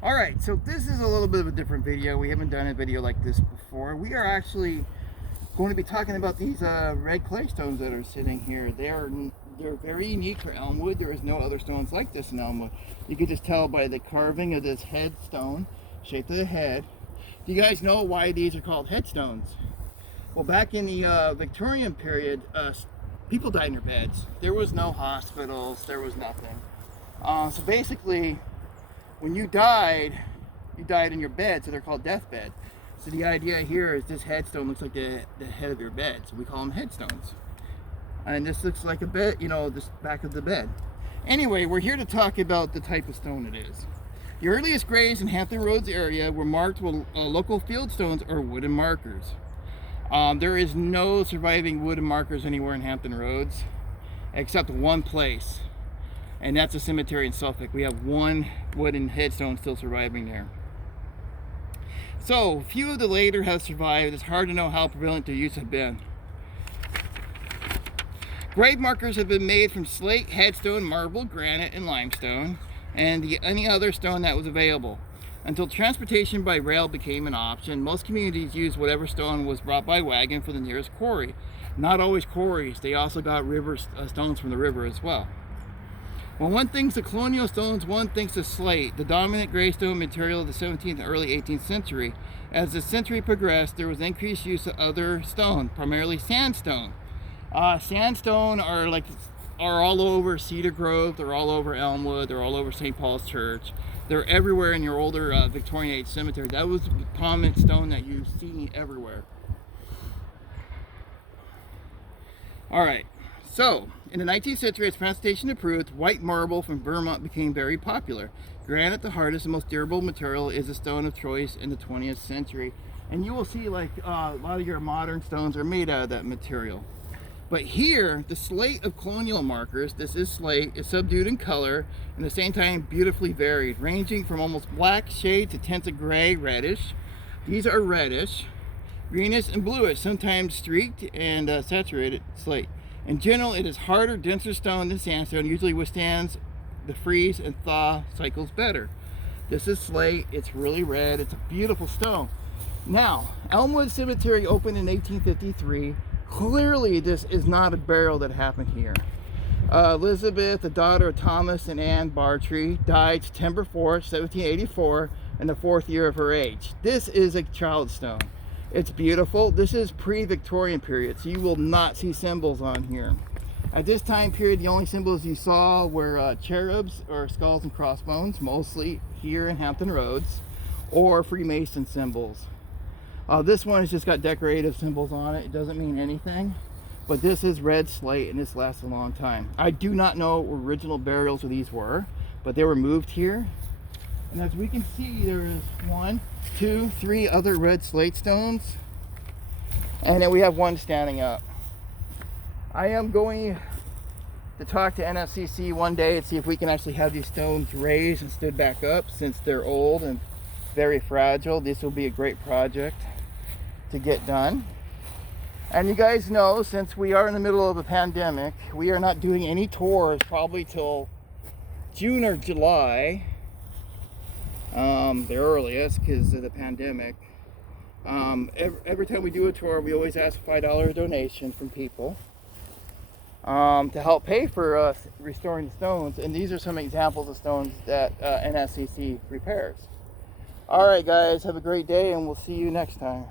Alright, so this is a little bit of a different video. We haven't done a video like this before. We are actually going to be talking about these red clay stones that are sitting here. They're very unique for Elmwood. There is no other stones like this in Elmwood. You can just tell by the carving of this headstone, shape of the head. Do you guys know why these are called headstones? Well, back in the Victorian period, people died in their beds. There was no hospitals, there was nothing. So basically, when you died in your bed, so they're called deathbed. So the idea here is this headstone looks like the head of your bed, so we call them headstones. And this looks like a bed, you know, this back of the bed. Anyway, we're here to talk about the type of stone it is. The earliest graves in Hampton Roads area were marked with local field stones or wooden markers. There is no surviving wooden markers anywhere in Hampton Roads, except one place. And that's a cemetery in Suffolk. We have one wooden headstone still surviving there. So, few of the later have survived. It's hard to know how prevalent their use have been. Grave markers have been made from slate, headstone, marble, granite, and limestone, and any other stone that was available. Until transportation by rail became an option, most communities used whatever stone was brought by wagon for the nearest quarry. Not always quarries. They also got stones from the river as well. When one thinks of colonial stones, one thinks of slate, the dominant gravestone material of the 17th and early 18th century. As the century progressed, there was increased use of other stone, primarily sandstone. Sandstone are all over Cedar Grove, they're all over Elmwood, they're all over St. Paul's Church. They're everywhere in your older Victorian age cemetery. That was the prominent stone that you see everywhere. All right. So, in the 19th century, as transportation improved, white marble from Vermont became very popular. Granite, the hardest and most durable material, is a stone of choice in the 20th century. And you will see like a lot of your modern stones are made out of that material. But here, the slate of colonial markers, this is slate, is subdued in color and at the same time beautifully varied, ranging from almost black shade to tints of gray, reddish. These are reddish, greenish, and bluish, sometimes streaked and saturated slate. In general, it is harder, denser stone than sandstone, usually withstands the freeze and thaw cycles better. This is slate, it's really red, it's a beautiful stone. Now, Elmwood Cemetery opened in 1853. Clearly, this is not a burial that happened here. Elizabeth, the daughter of Thomas and Anne Bartrey, died September 4th, 1784, in the 4th year of her age. This is a child stone. It's beautiful. This is pre-Victorian period, so you will not see symbols on here. At this time period, the only symbols you saw were cherubs or skulls and crossbones, mostly here in Hampton Roads, or Freemason symbols. This one has just got decorative symbols on it. It doesn't mean anything, but this is red slate and this lasts a long time. I do not know what original burials of these were, but they were moved here. And as we can see, there is 1, 2, 3 other red slate stones. And then we have one standing up. I am going to talk to NFCC one day and see if we can actually have these stones raised and stood back up, since they're old and very fragile. This will be a great project to get done. And you guys know, since we are in the middle of a pandemic, we are not doing any tours probably till June or July. The earliest, because of the pandemic. Every time we do a tour, we always ask for $5 donation from people to help pay for restoring the stones. And these are some examples of stones that NSCC repairs. All right, guys, have a great day, and we'll see you next time.